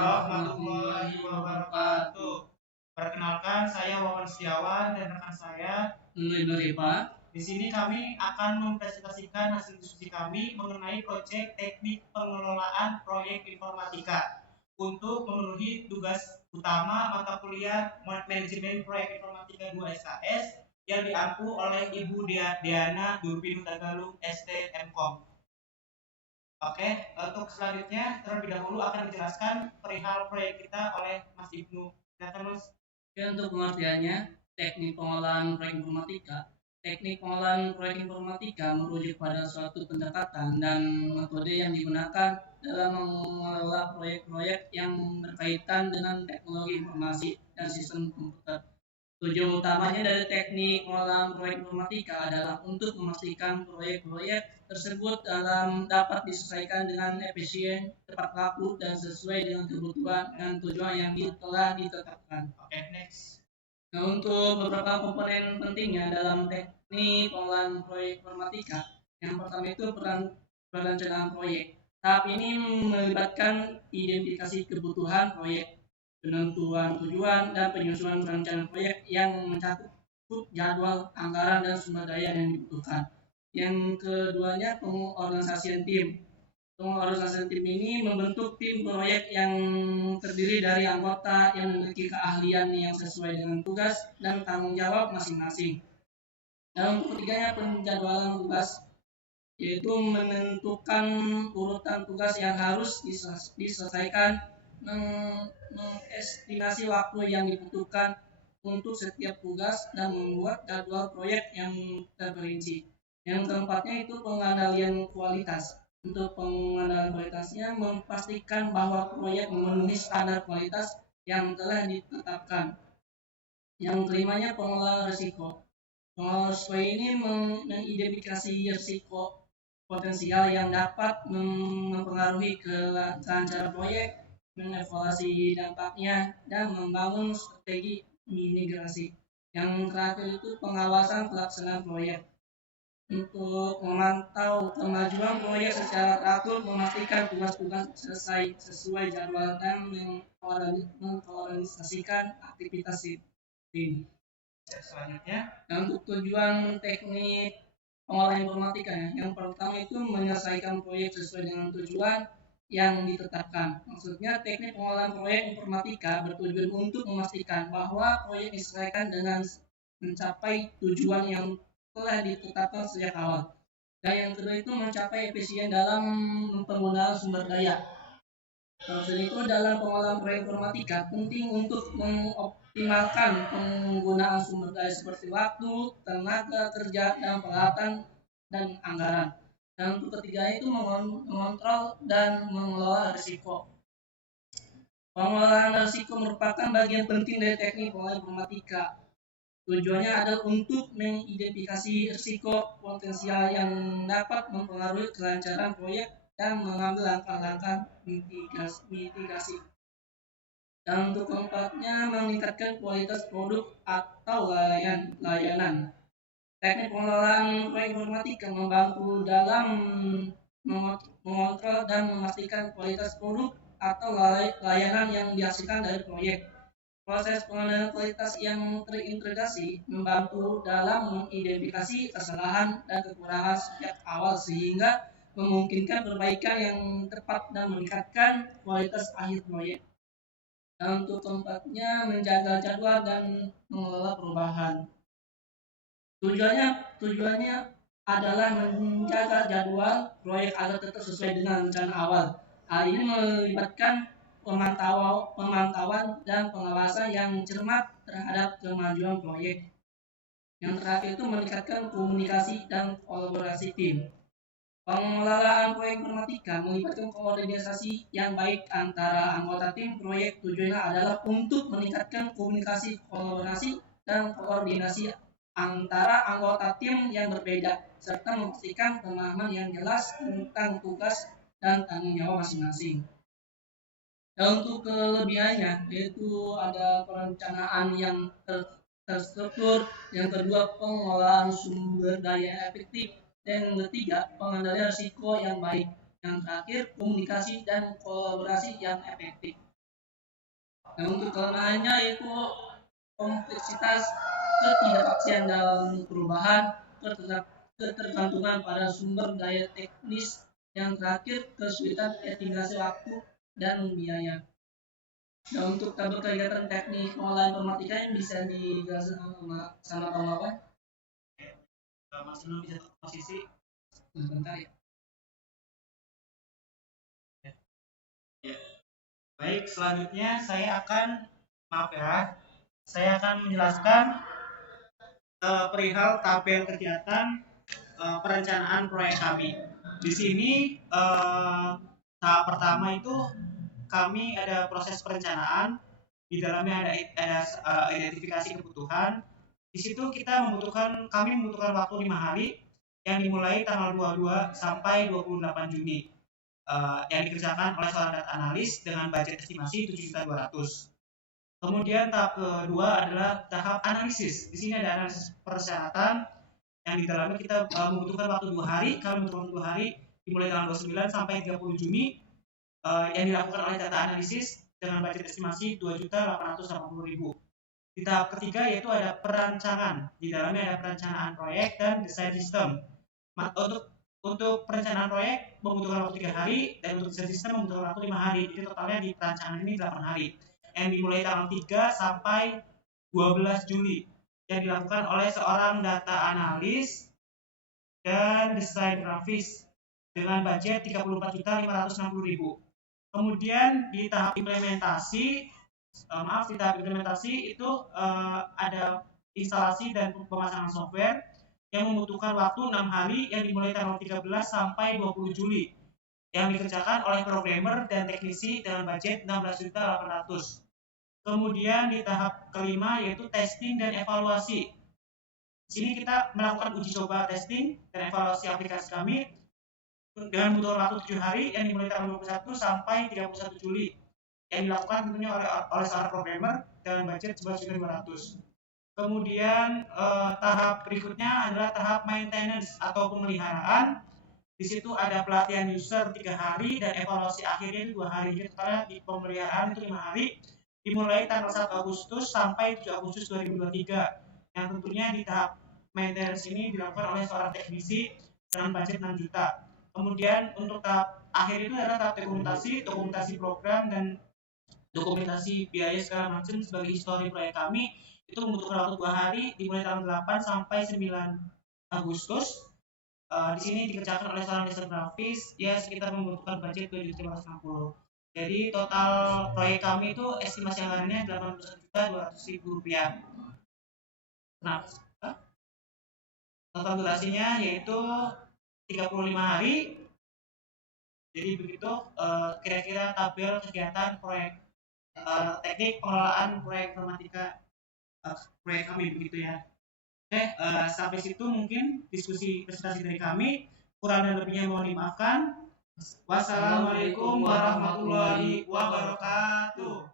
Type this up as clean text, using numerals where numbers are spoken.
warahmatullahi wabarakatuh. Perkenalkan, saya Wawan Setiawan dan rekan saya Nuri Rifa. Di sini kami akan mempresentasikan hasil diskusi kami mengenai proyek teknik pengelolaan proyek informatika untuk memenuhi tugas utama mata kuliah manajemen proyek informatika 2 SKS yang diampu oleh Ibu Diana Durpinu Tagalu ST Mkom. Oke, untuk selanjutnya terlebih dahulu akan dijelaskan perihal proyek kita oleh Mas Ibnu. Silakan Mas. Oke, untuk pengertiannya, teknik pengolahan proyek informatika. Teknik pengolahan proyek informatika merujuk pada suatu pendekatan dan metode yang digunakan dalam mengelola proyek-proyek yang berkaitan dengan teknologi informasi dan sistem komputer. Tujuan utamanya dari teknik pengolahan proyek informatika adalah untuk memastikan proyek-proyek tersebut dapat diselesaikan dengan efisien, tepat waktu, dan sesuai dengan kebutuhan dan tujuan yang telah ditetapkan. Oke, next. Nah, untuk beberapa komponen pentingnya dalam teknik pengolahan proyek informatika, yang pertama itu perencanaan proyek. Tahap ini melibatkan identifikasi kebutuhan proyek, penentuan tujuan, dan penyusunan rencana proyek yang mencakup jadwal, anggaran, dan sumber daya yang dibutuhkan. Yang keduanya, pengorganisasian tim. Pengorganisasian tim ini membentuk tim proyek yang terdiri dari anggota yang memiliki keahlian yang sesuai dengan tugas dan tanggung jawab masing-masing. Dan untuk ketiganya, penjadwalan tugas, yaitu menentukan urutan tugas yang harus diselesaikan, mengestimasi waktu yang dibutuhkan untuk setiap tugas dan membuat jadwal proyek yang terperinci. Yang keempatnya itu pengendalian kualitas. Untuk pengendalian kualitasnya memastikan bahwa proyek memenuhi standar kualitas yang telah ditetapkan. Yang kelimanya pengelolaan risiko. Pengelolaan risiko ini mengidentifikasi risiko potensial yang dapat mempengaruhi kelancaran proyek, mengevaluasi dampaknya, dan membangun strategi mitigasi. Yang terakhir itu pengawasan pelaksanaan proyek. Untuk memantau kemajuan proyek secara teratur, memastikan tugas-tugas selesai sesuai jadwal dan mengkoordinasikan aktivitas tim. Selanjutnya, Untuk tujuan teknik pengolahan informatika, yang pertama itu menyelesaikan proyek sesuai dengan tujuan yang ditetapkan. Maksudnya teknik pengolahan proyek informatika bertujuan untuk memastikan bahwa proyek diselesaikan dengan mencapai tujuan yang telah ditetapkan sejak awal. Dan yang kedua itu mencapai efisien dalam penggunaan sumber daya. Selain itu dalam pengolahan proyek informatika penting untuk mengoptimalkan penggunaan sumber daya seperti waktu, tenaga kerja, dan peralatan dan anggaran. Dan untuk ketiga itu mengontrol dan mengelola risiko. Pengelolaan risiko merupakan bagian penting dari teknik pengolahan informatika. Tujuannya adalah untuk mengidentifikasi risiko potensial yang dapat mempengaruhi kelancaran proyek dan mengambil langkah-langkah mitigasi. Dan untuk keempatnya, meningkatkan kualitas produk atau layanan. Teknik pengelolaan proyek informatika membantu dalam mengontrol dan memastikan kualitas produk atau layanan yang dihasilkan dari proyek. Proses pengendalian kualitas yang terintegrasi membantu dalam mengidentifikasi kesalahan dan kekurangan sejak awal sehingga memungkinkan perbaikan yang tepat dan meningkatkan kualitas akhir proyek. Dan untuk keempatnya, menjaga jadwal dan mengelola perubahan. Tujuannya adalah menjaga jadwal proyek agar tetap sesuai dengan rencana awal. Hal ini melibatkan pemantauan dan pengawasan yang cermat terhadap kemajuan proyek. Yang terakhir itu meningkatkan komunikasi dan kolaborasi tim. Pengelolaan proyek informatika melibatkan koordinasi yang baik antara anggota tim proyek. Tujuannya adalah untuk meningkatkan komunikasi, kolaborasi, dan koordinasi antara anggota tim yang berbeda serta memastikan pemahaman yang jelas tentang tugas dan tanggung jawab masing-masing. Dan untuk kelebihannya yaitu ada perencanaan yang terstruktur, yang kedua pengolahan sumber daya efektif, dan yang ketiga pengendalian risiko yang baik, yang terakhir komunikasi dan kolaborasi yang efektif. Nah, untuk kelemahannya yaitu kompleksitas, ketidakpastian dalam perubahan, ketergantungan pada sumber daya teknis, yang terakhir kesulitan estimasi waktu dan biaya. Nah, untuk tabel kegiatan teknik pengolahan informatika yang bisa dijelaskan sama Pak Mawan. Mas Nur bisa posisi. Bentar ya. Ya. Baik, selanjutnya saya akan menjelaskan perihal tabel kegiatan perencanaan proyek kami. Di sini tahap pertama itu kami ada proses perencanaan, di dalamnya ada identifikasi kebutuhan. Di situ kami membutuhkan waktu 5 hari yang dimulai tanggal 22 sampai 28 Juni. Yang dikerjakan oleh seorang data analis dengan budget estimasi 7.200.000. Kemudian tahap kedua adalah tahap analisis. Di sini ada analisis persyaratan yang di dalamnya kita membutuhkan waktu 2 hari. Kami membutuhkan 2 hari dimulai tanggal 29 sampai 30 Juni yang dilakukan oleh data analisis dengan budget estimasi 2.880.000. Di tahap ketiga yaitu ada perancangan. Di dalamnya ada perencanaan proyek dan desain sistem. Untuk perencanaan proyek membutuhkan waktu 3 hari dan untuk desain sistem membutuhkan waktu 5 hari. Jadi totalnya di perancangan ini 8 hari. Yang dimulai tanggal 3 sampai 12 Juli yang dilakukan oleh seorang data analis dan desain grafis dengan budget 34.560.000. Kemudian di tahap implementasi itu ada instalasi dan pemasangan software yang membutuhkan waktu 6 hari yang dimulai tanggal 13 sampai 20 Juli yang dikerjakan oleh programmer dan teknisi dengan budget 16.800.000. Kemudian di tahap kelima yaitu testing dan evaluasi. Di sini kita melakukan uji coba testing dan evaluasi aplikasi kami dengan butuh waktu 7 hari yang dimulai tanggal 21 sampai 31 Juli yang dilakukan tentunya oleh seorang programmer dengan budget 11.200.000. Kemudian tahap berikutnya adalah tahap maintenance atau pemeliharaan. Di situ ada pelatihan user 3 hari dan evaluasi akhirnya itu 2 hari. Jadi totalnya di pemeliharaan itu 5 hari dimulai tanggal 1 Agustus sampai 7 Agustus 2023. Yang tentunya di tahap maintenance ini dilakukan oleh seorang teknisi dengan budget 6 juta. Kemudian untuk tahap akhir itu adalah tahap dokumentasi program dan dokumentasi biaya segala macam sebagai histori proyek kami. Itu membutuhkan waktu 2 hari dimulai tanggal 8 sampai 9 Agustus. Di sini dikerjakan oleh seorang desain grafis, ya sekitar membutuhkan budget 7.560. Jadi total proyek kami itu estimasi anggarannya 81.200.000 rupiah. Nah, total durasinya yaitu 35 hari. Jadi begitu kira-kira tabel kegiatan proyek teknik pengelolaan proyek informatika proyek kami begitu ya. Sampai situ mungkin diskusi presentasi dari kami. Kurang dan lebihnya mohon dimaafkan. Wassalamualaikum warahmatullahi wabarakatuh.